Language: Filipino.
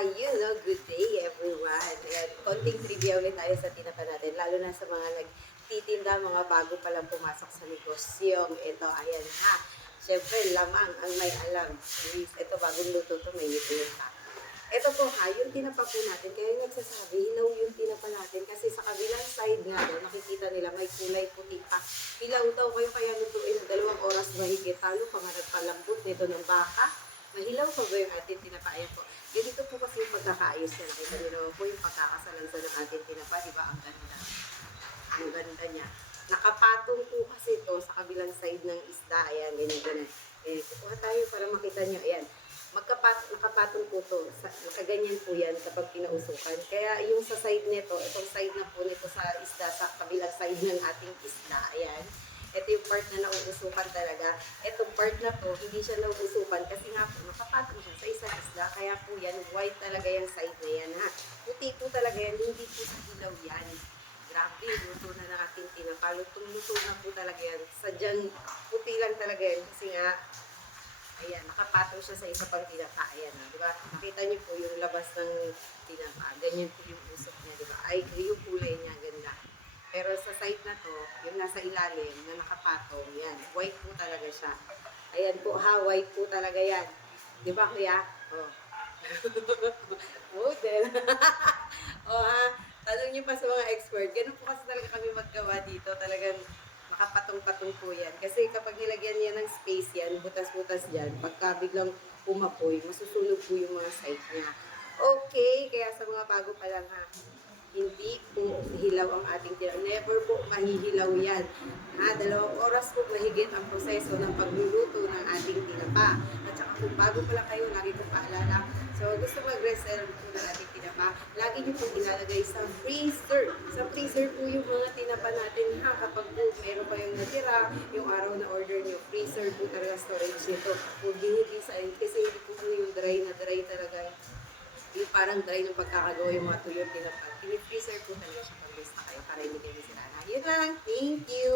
Ayun, no? Good day everyone. Ayan, konting trivia ulit tayo sa tinapa natin, lalo na sa mga nagtitinda, mga bago palang pumasok sa negosyo. Ito, ayan ha. Siyempre, lamang ang may alam. Please, ito bagong luto to, may ngipin pa. Ito po ha, yung tinapa po natin, kaya yung nagsasabi, hilaw yung tinapa natin kasi sa kabilang side nga daw, nakikita nila may kulay puti pa. Hilaw daw kayo kaya lutuin ng 2 oras mahigit. Talo pa nga nagpalambot nito ng baka. Mahilaw pa ba yung ating tinapa? Ayan po. Ganito po kasi yung pagkakaayos niya. Nakita niyo naman po yung pagkakasalansa ng ating tinapa. Di ba? Ang ganda. Ang ganda niya. Nakapatong po kasi ito sa kabilang side ng isda. Ayan, ganyan, ganyan. Eh, kukuha tayo para makita niyo. Ayan. Nakapatong po ito. Nakaganyan po yan kapag pinausukan. Kaya yung sa side nito, itong side na po nito sa isda, sa kabilang side ng ating isda. Ayan. Ito yung part na nauusukan talaga. Itong part na to, hindi siya nauusukan kasi nga po, nakapatong siya sa isang isda. Kaya po yan, white talaga yung side na yan ha. Puti po talaga yan, hindi po sa hilaw yan. Grabe, luto na ng ating tinapa. Lutong-luto na po talaga yan. Sadyang puti lang talaga yan kasi nga, ayan, nakapatong siya sa isa pang tinapa. Ayan, di ba? Nakita niyo po yung labas ng tinapa. Ganyan po yung usok niya, di ba? Ay, yung kulay niya, ganda. Pero sa side na to, yung nasa ilalim na nakapatong, yan, white po talaga siya. Ayan po ha, white po talaga yan. Di ba kuya? Oh. Oh, then. Oh ha, tanong niyo pa sa mga expert. Ganun po kasi talaga kami maggawa dito. Talagang nakapatong-patong po yan. Kasi kapag nilagyan niya ng space yan, butas-butas dyan, pagka biglang umapoy, masusunog po yung mga side niya. Okay, kaya sa mga bago pa lang ha, hindi po hilaw ang ating tinapa. Never po mahihilaw yan. Ha, 2 oras po mahigit ang proseso ng pagluluto ng ating tinapa. At saka kung bago pala kayo, lagi kong paalala. So, gusto mag-reserve po ng ating tinapa, lagi niyo po ilalagay sa freezer. Sa freezer po yung mga tinapa natin ha. Kapag po meron pa yung natira, yung araw na order niyo, freezer po talaga storage nito. Huwag dinipisain kasi hindi po yung dry na dry talaga. Yung parang dry ng pagkakagawa yung mga tuyo tinapa. Pinifreezer po talaga siya pag na kayo para hindi kayo masiraan. Yun lang. Thank you!